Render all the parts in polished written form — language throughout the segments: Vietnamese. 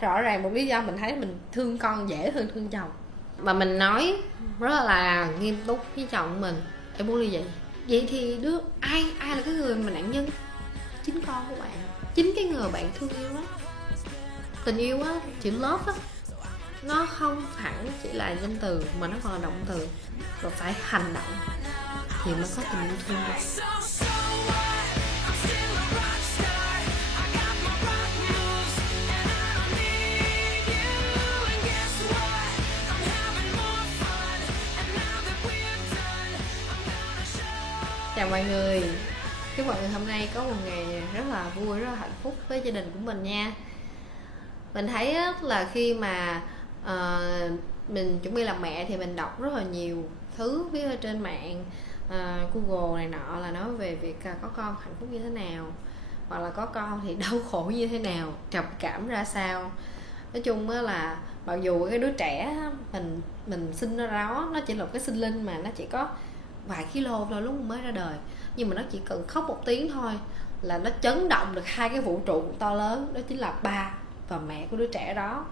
Rõ ràng một lý do mình thấy mình thương con dễ hơn thương chồng. Mà mình nói rất là nghiêm túc với chồng mình: em muốn ly dị. Vậy thì ai là cái người mà nạn nhân? Chính con của bạn, chính cái người bạn thương yêu đó. Tình yêu á, chữ love á, nó không hẳn chỉ là danh từ mà nó còn là động từ, rồi phải hành động thì mới có tình yêu thương. Chào mọi người, chúc mọi người hôm nay có một ngày rất là vui, rất là hạnh phúc với gia đình của mình nha. Mình thấy là khi mà mình chuẩn bị làm mẹ thì mình đọc rất là nhiều thứ viết ở trên mạng, Google này nọ, là nói về việc có con hạnh phúc như thế nào, hoặc là có con thì đau khổ như thế nào, trầm cảm ra sao. Nói chung là mặc dù cái đứa trẻ mình sinh ra đó nó chỉ là một cái sinh linh mà nó chỉ có vài kilo thôi lúc mới ra đời, nhưng mà nó chỉ cần khóc một tiếng thôi là nó chấn động được hai cái vũ trụ to lớn, đó chính là ba và mẹ của đứa trẻ đó.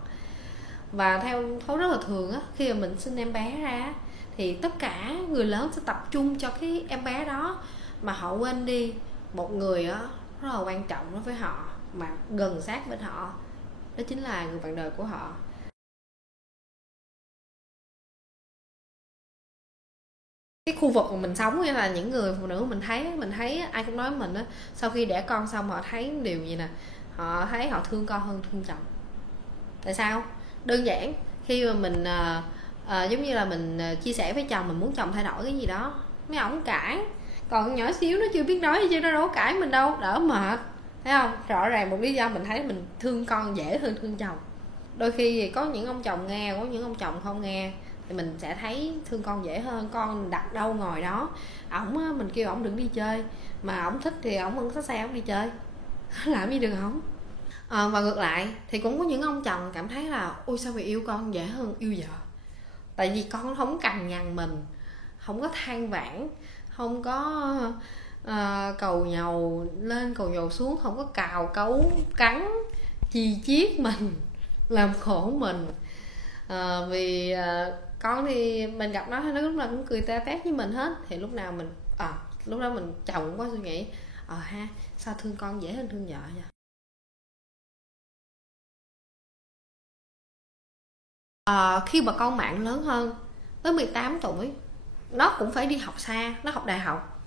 Và theo thấu rất là thường á, khi mà mình sinh em bé ra thì tất cả người lớn sẽ tập trung cho cái em bé đó, mà họ quên đi một người á rất là quan trọng đối với họ, mà gần sát bên họ, đó chính là người bạn đời của họ. Cái khu vực mà mình sống, hay là những người phụ nữ mình thấy ai cũng nói với mình á, sau khi đẻ con xong họ thấy điều gì nè, họ thấy họ thương con hơn thương chồng. Tại sao? Đơn giản, khi mà mình giống như là mình chia sẻ với chồng mình muốn chồng thay đổi cái gì đó, mấy ổng cãi. Còn nhỏ xíu nó chưa biết nói gì chứ nó đâu có cãi mình đâu, đỡ mệt, thấy không? Rõ ràng một lý do mình thấy mình thương con dễ hơn thương chồng. Đôi khi thì có những ông chồng nghe, có những ông chồng không nghe, thì mình sẽ thấy thương con dễ hơn. Con đặt đâu ngồi đó, ổng mình kêu ổng đừng đi chơi, mà ổng thích thì ổng vẫn có xe ổng đi chơi làm gì được không? Và ngược lại thì cũng có những ông chồng cảm thấy là ôi sao mày yêu con dễ hơn yêu vợ, tại vì con không cằn nhằn mình, không có than vãn, không có cầu nhàu lên cầu nhàu xuống, không có cào cấu cắn chi chiết mình, làm khổ mình. Vì con thì mình gặp nó lúc nào cũng cười te tét với mình hết, thì lúc nào mình lúc đó mình chồng cũng có suy nghĩ sao thương con dễ hơn thương vợ vậy. Khi mà con bạn lớn hơn tới 18 tuổi, nó cũng phải đi học xa, nó học đại học,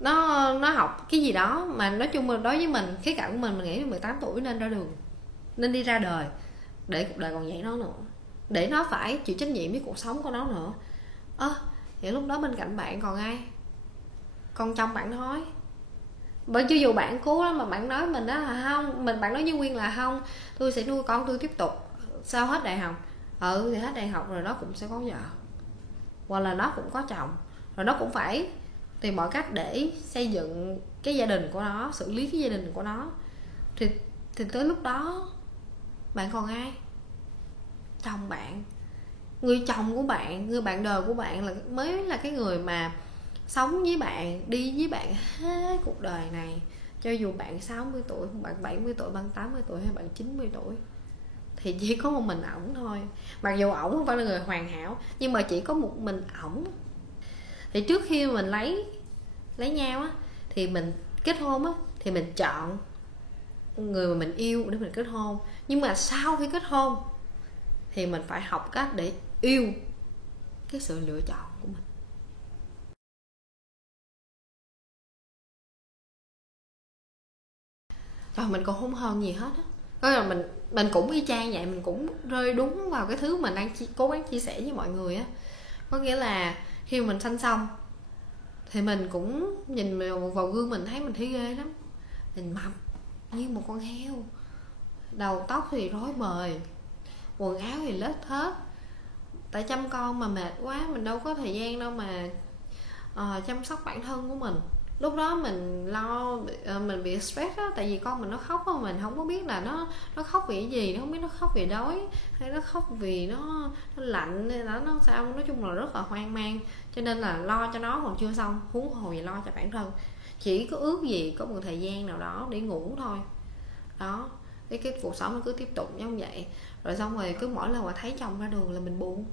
nó học cái gì đó, mà nói chung là đối với mình, khía cạnh của mình nghĩ 18 tuổi nên ra đường, nên đi ra đời, để cuộc đời còn dạy nó nữa, để nó phải chịu trách nhiệm với cuộc sống của nó nữa. Thì lúc đó bên cạnh bạn còn ai? Còn chồng bạn thôi. Bởi cho dù bạn cố lắm mà bạn nói mình đó là không, bạn nói với Nguyên là không, tôi sẽ nuôi con tôi tiếp tục sau hết đại học. Thì hết đại học rồi nó cũng sẽ có vợ, hoặc là nó cũng có chồng, rồi nó cũng phải tìm mọi cách để xây dựng cái gia đình của nó, xử lý cái gia đình của nó. Thì tới lúc đó bạn còn ai? Chồng bạn, người chồng của bạn, người bạn đời của bạn mới là cái người mà sống với bạn, đi với bạn hết cuộc đời này. Cho dù bạn 60 tuổi, bạn 70 tuổi, bạn 80 tuổi hay bạn 90 tuổi, thì chỉ có một mình ổng thôi. Mặc dù ổng không phải là người hoàn hảo, nhưng mà chỉ có một mình ổng. Thì trước khi mình lấy nhau á, thì mình kết hôn á, thì mình chọn người mà mình yêu để mình kết hôn. Nhưng mà sau khi kết hôn thì mình phải học cách để yêu cái sự lựa chọn của mình. Rồi mình còn không hơn gì hết á. Có là mình cũng y chang vậy, mình cũng rơi đúng vào cái thứ mình đang cố gắng chia sẻ với mọi người á. Có nghĩa là khi mà mình sanh xong thì mình cũng nhìn vào gương, mình thấy mình thấy ghê lắm. Mình mập như một con heo, đầu tóc thì rối bời, quần áo thì lết thớt. Tại chăm con mà mệt quá, mình đâu có thời gian đâu mà chăm sóc bản thân của mình. Lúc đó mình lo, mình bị stress á, tại vì con mình nó khóc á, mình không có biết là nó khóc vì cái gì, nó không biết nó khóc vì đói hay nó khóc vì nó lạnh hay là nó sao. Nói chung là rất là hoang mang, cho nên là lo cho nó còn chưa xong, huống hồ gì lo cho bản thân. Chỉ có ước gì có một thời gian nào đó để ngủ thôi đó. cái cuộc sống nó cứ tiếp tục giống vậy. Rồi xong rồi cứ mỗi lần mà thấy chồng ra đường là mình buồn.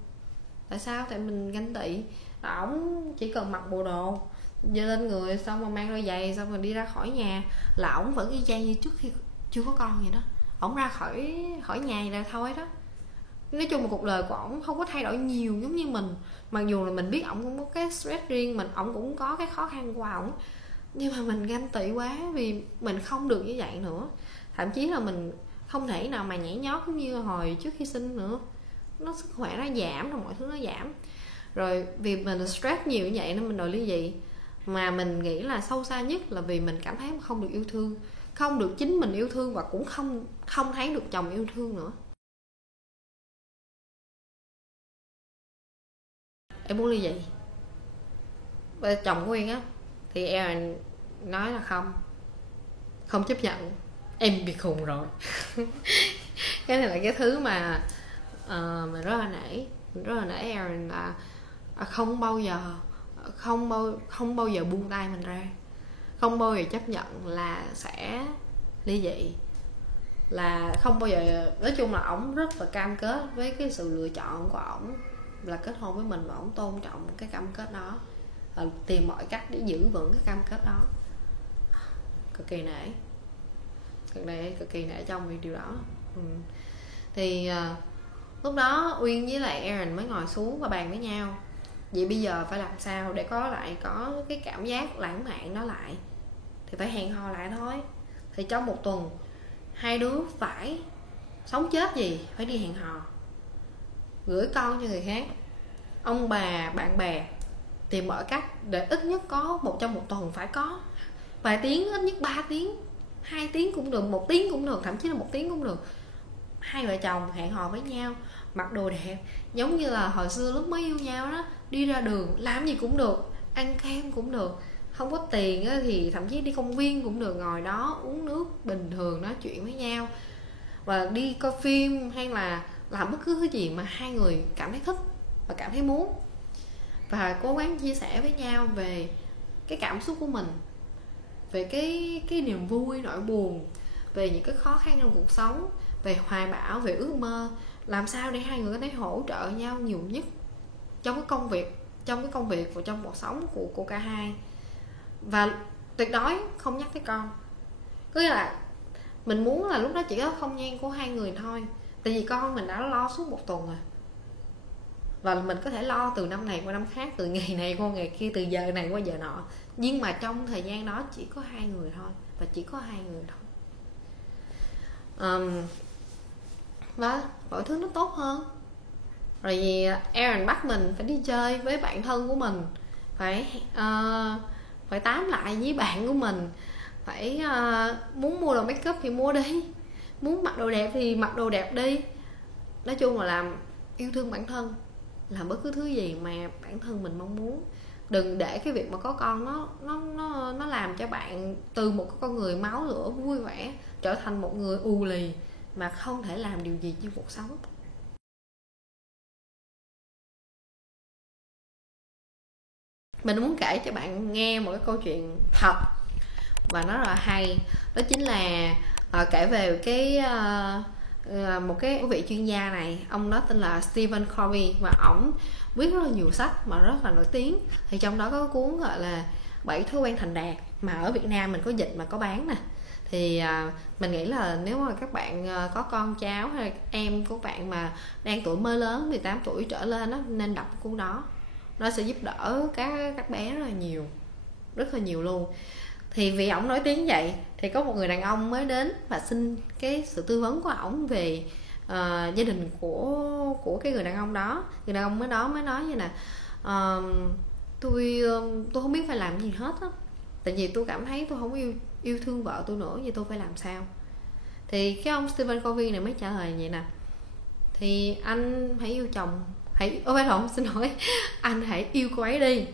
Tại sao? Tại mình ganh tị. Ổng chỉ cần mặc bộ đồ dơ lên người, xong rồi mang đôi giày, xong rồi đi ra khỏi nhà là ổng vẫn y chang như trước khi chưa có con vậy đó. Ổng ra khỏi nhà là thôi đó. Nói chung là cuộc đời của ổng không có thay đổi nhiều giống như mình. Mặc dù là mình biết ổng cũng có cái stress riêng mình, ổng cũng có cái khó khăn của ổng, nhưng mà mình ganh tị quá vì mình không được như vậy nữa. Thậm chí là mình không thể nào mà nhảy nhót giống như hồi trước khi sinh nữa. Nó sức khỏe nó giảm, rồi mọi thứ nó giảm. Rồi vì mình stress nhiều như vậy nên mình đòi ly dị. Mà mình nghĩ là sâu xa nhất là vì mình cảm thấy không được yêu thương, không được chính mình yêu thương, và cũng không thấy được chồng yêu thương nữa. Em muốn ly dị. Và chồng của Uyên á thì Aaron nói là không chấp nhận. Em bị khùng rồi. Cái này là cái thứ mà mình rất là nể Aaron, là không bao giờ buông tay mình ra, không bao giờ chấp nhận là sẽ ly dị, là không bao giờ. Nói chung là ổng rất là cam kết với cái sự lựa chọn của ổng là kết hôn với mình, và ổng tôn trọng cái cam kết đó, tìm mọi cách để giữ vững cái cam kết đó. Cực kỳ nể trong việc điều đó. Thì lúc đó Uyên với lại Aaron mới ngồi xuống và bàn với nhau, vậy bây giờ phải làm sao để có cái cảm giác lãng mạn đó lại? Thì phải hẹn hò lại thôi. Thì trong một tuần hai đứa phải sống chết gì phải đi hẹn hò, gửi con cho người khác, ông bà bạn bè, tìm mọi cách để ít nhất có trong một tuần phải có vài tiếng, ít nhất 3 tiếng, 2 tiếng cũng được, 1 tiếng cũng được, thậm chí là 1 tiếng cũng được. Hai vợ chồng hẹn hò với nhau, mặc đồ đẹp, giống như là hồi xưa lúc mới yêu nhau đó, đi ra đường làm gì cũng được, ăn kem cũng được, không có tiền thì thậm chí đi công viên cũng được, ngồi đó uống nước bình thường, nói chuyện với nhau, và đi coi phim hay là làm bất cứ thứ gì mà hai người cảm thấy thích và cảm thấy muốn, và cố gắng chia sẻ với nhau về cái cảm xúc của mình, về cái niềm vui, nỗi buồn, về những cái khó khăn trong cuộc sống, về hoài bão, về ước mơ, làm sao để hai người có thể hỗ trợ nhau nhiều nhất trong cái công việc và trong cuộc sống của cả hai. Và tuyệt đối không nhắc tới con. Có nghĩa là mình muốn là lúc đó chỉ có không gian của hai người thôi, tại vì con mình đã lo suốt một tuần rồi, và mình có thể lo từ năm này qua năm khác, từ ngày này qua ngày kia, từ giờ này qua giờ nọ, nhưng mà trong thời gian đó chỉ có hai người thôi, và chỉ có hai người thôi. Và mọi thứ nó tốt hơn. Rồi vì Aaron bắt mình phải đi chơi với bạn thân của mình, phải tám lại với bạn của mình, phải muốn mua đồ make up thì mua đi, muốn mặc đồ đẹp thì mặc đồ đẹp đi. Nói chung là làm yêu thương bản thân, làm bất cứ thứ gì mà bản thân mình mong muốn. Đừng để cái việc mà có con nó làm cho bạn từ một con người máu lửa vui vẻ trở thành một người ù lì mà không thể làm điều gì trong cuộc sống. Mình muốn kể cho bạn nghe một cái câu chuyện thật và nó rất là hay. Đó chính là kể về một cái vị chuyên gia này. Ông đó tên là Stephen Covey, và ổng viết rất là nhiều sách mà rất là nổi tiếng. Thì trong đó có cuốn gọi là 7 thói quen thành đạt, mà ở Việt Nam mình có dịch mà có bán nè. Thì mình nghĩ là nếu mà các bạn có con cháu hay em của bạn mà đang tuổi mới lớn, 18 tuổi trở lên đó, nên đọc cuốn đó. Nó sẽ giúp đỡ các bé rất là nhiều luôn. Thì vì ổng nổi tiếng vậy thì có một người đàn ông mới đến và xin cái sự tư vấn của ổng về gia đình của cái người đàn ông đó. Người đàn ông mới nói như là tôi không biết phải làm gì hết á, tại vì tôi cảm thấy tôi không yêu thương vợ tôi nữa, vậy tôi phải làm sao? Thì cái ông Stephen Covey này mới trả lời vậy nè: thì anh hãy yêu chồng, anh hãy yêu cô ấy đi.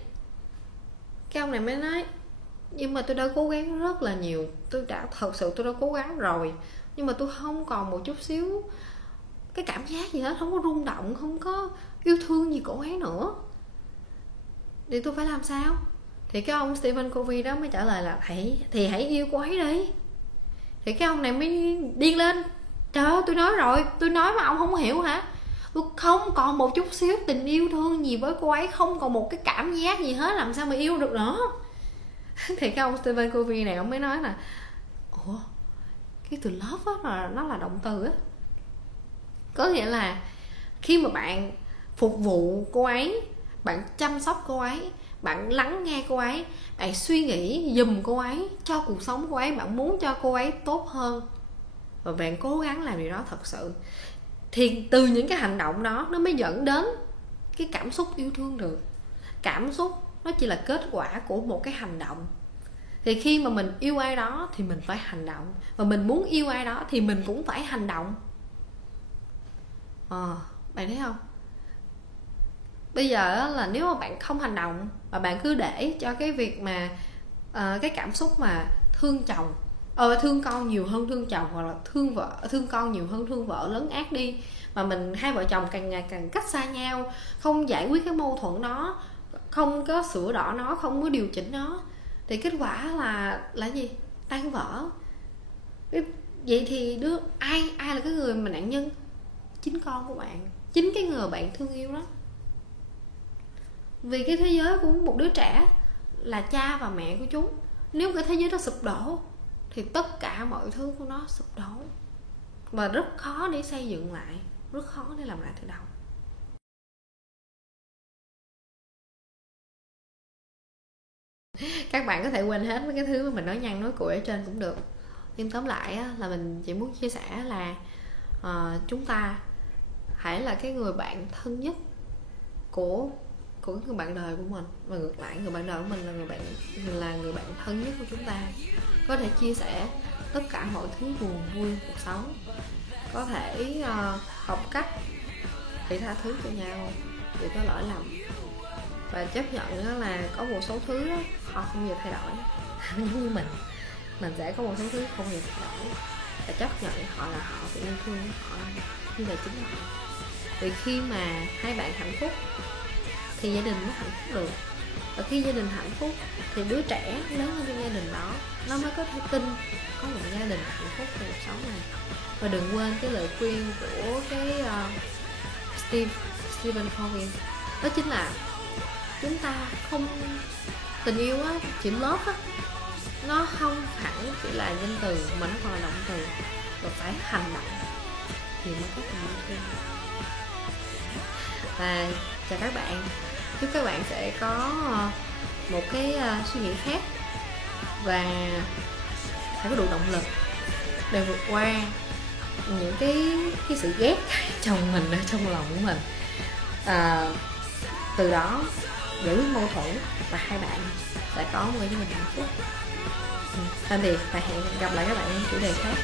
Cái ông này mới nói: nhưng mà tôi đã cố gắng rất là nhiều, tôi đã cố gắng rồi, nhưng mà tôi không còn một chút xíu cái cảm giác gì hết, không có rung động, không có yêu thương gì cô ấy nữa, thì tôi phải làm sao? Thì cái ông Stephen Covey đó mới trả lời là hãy yêu cô ấy đi. Thì cái ông này mới điên lên, Trời ơi, tôi nói rồi, tôi nói mà ông không hiểu hả? Tôi không còn một chút xíu tình yêu thương gì với cô ấy, không còn một cái cảm giác gì hết, làm sao mà yêu được nữa. Thì cái ông Stephen Covey này ông mới nói là ủa, cái từ love á nó là động từ á, có nghĩa là khi mà bạn phục vụ cô ấy, bạn chăm sóc cô ấy, bạn lắng nghe cô ấy, bạn suy nghĩ giùm cô ấy, cho cuộc sống cô ấy, bạn muốn cho cô ấy tốt hơn và bạn cố gắng làm điều đó thật sự, thì từ những cái hành động đó nó mới dẫn đến cái cảm xúc yêu thương được. Cảm xúc nó chỉ là kết quả của một cái hành động. Thì khi mà mình yêu ai đó thì mình phải hành động, và mình muốn yêu ai đó thì mình cũng phải hành động. Bạn thấy không? Bây giờ là nếu mà bạn không hành động mà bạn cứ để cho cái việc mà cái cảm xúc mà thương chồng, thương con nhiều hơn thương chồng, hoặc là thương con nhiều hơn thương vợ lấn át đi, mà hai vợ chồng càng ngày càng cách xa nhau, không giải quyết cái mâu thuẫn đó, không có sửa đổi nó, không có điều chỉnh nó, thì kết quả là gì? Tan vỡ. Vậy thì ai là cái người mà nạn nhân? Chính con của bạn, chính cái người bạn thương yêu đó. Vì cái thế giới của một đứa trẻ là cha và mẹ của chúng. Nếu cái thế giới đó sụp đổ thì tất cả mọi thứ của nó sụp đổ, và rất khó để xây dựng lại, rất khó để làm lại từ đầu. Các bạn có thể quên hết mấy cái thứ mà mình nói nhăn nói cuội ở trên cũng được, nhưng tóm lại là mình chỉ muốn chia sẻ là chúng ta hãy là cái người bạn thân nhất của người bạn đời của mình, và ngược lại người bạn đời của mình là người bạn thân nhất của chúng ta, có thể chia sẻ tất cả mọi thứ buồn vui cuộc sống, có thể học cách để tha thứ cho nhau vì có lỗi lầm, và chấp nhận là có một số thứ đó, họ không bao giờ thay đổi. Giống như mình sẽ có một số thứ không bao giờ thay đổi, và chấp nhận họ là họ, và yêu thương họ như là chính họ. Vì khi mà hai bạn hạnh phúc thì gia đình nó hạnh phúc được, và khi gia đình hạnh phúc thì đứa trẻ lớn lên trong gia đình đó nó mới có thể tin có một gia đình hạnh phúc trong cuộc sống này. Và đừng quên cái lời khuyên của cái Stephen Covey, đó chính là chúng ta không, tình yêu á, chuyện love á, nó không hẳn chỉ là danh từ mà nó còn là động từ, và phải hành động thì mới có tình yêu thương. Và chào các bạn, chúc các bạn sẽ có một cái suy nghĩ khác, và phải có đủ động lực để vượt qua những cái sự ghét trong mình, ở trong lòng của mình, từ đó giải quyết mâu thuẫn, và hai bạn sẽ có một cái gia đình hạnh phúc. Tạm biệt và hẹn gặp lại các bạn ở chủ đề khác.